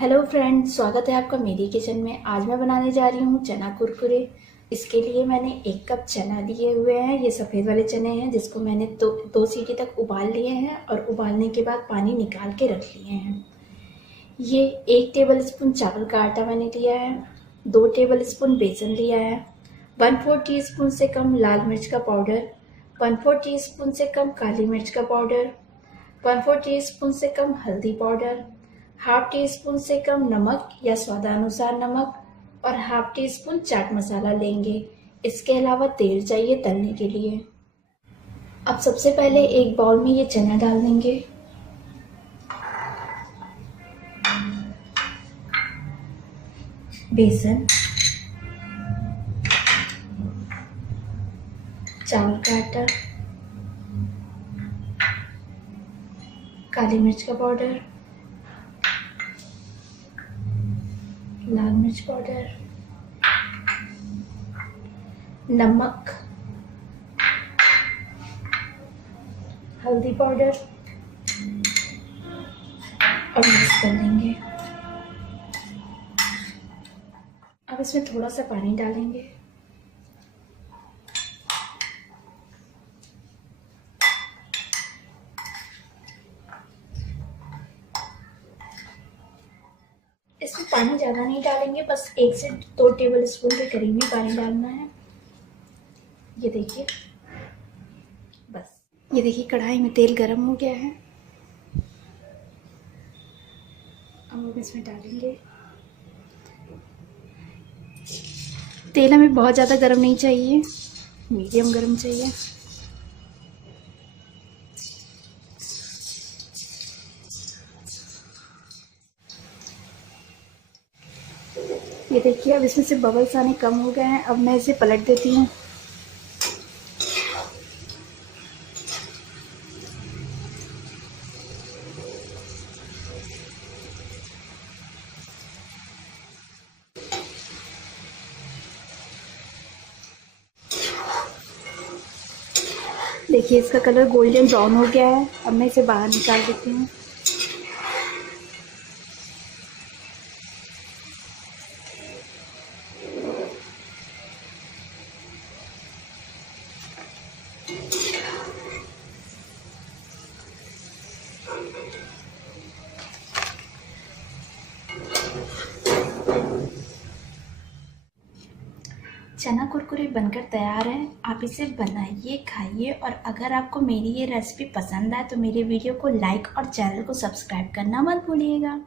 Hello friends, स्वागत है आपका मेरी किचन में। आज मैं बनाने जा रही हूँ चना कुरकुरे। इसके लिए मैंने 1 कप चना लिए हुए हैं। ये सफ़ेद वाले चने हैं जिसको मैंने दो सीटी तक उबाल लिए हैं और उबालने के बाद पानी निकाल के रख लिए हैं। ये 1 टेबल स्पून चावल का आटा मैंने लिया है, 2 टेबल स्पून बेसन लिया है, 1/4 टी स्पून से कम लाल मिर्च का पाउडर, 1/4 टी स्पून से कम काली मिर्च का पाउडर, 1/4 टी स्पून से कम हल्दी पाउडर, हाफ टी स्पून से कम नमक या स्वादानुसार नमक और half tea spoon chaat masala लेंगे। इसके अलावा तेल चाहिए तलने के लिए। अब सबसे पहले एक बाउल में ये चना डाल देंगे। बेसन, चावल का आटा, काली मिर्च का पाउडर, लाल मिर्च पाउडर, नमक, हल्दी पाउडर और मिक्स कर लेंगे। अब इसमें थोड़ा सा पानी डालेंगे। इसमें पानी ज़्यादा नहीं डालेंगे, बस 1 से 2 टेबल स्पून के करीब ही पानी डालना है। ये देखिए, बस ये देखिए कढ़ाई में तेल गरम हो गया है। अब हम इसमें डालेंगे। तेल हमें बहुत ज़्यादा गरम नहीं चाहिए, मीडियम गरम चाहिए। ये देखिए, अब इसमें से बबल्स आने कम हो गए हैं। अब मैं इसे पलट देती हूँ। देखिए इसका कलर गोल्डन ब्राउन हो गया है। अब मैं इसे बाहर निकाल देती हूँ। चना कुरकुरे बनकर तैयार है। आप इसे बनाइए, खाइए और अगर आपको मेरी ये रेसिपी पसंद आए तो मेरे वीडियो को लाइक और चैनल को सब्सक्राइब करना मत भूलिएगा।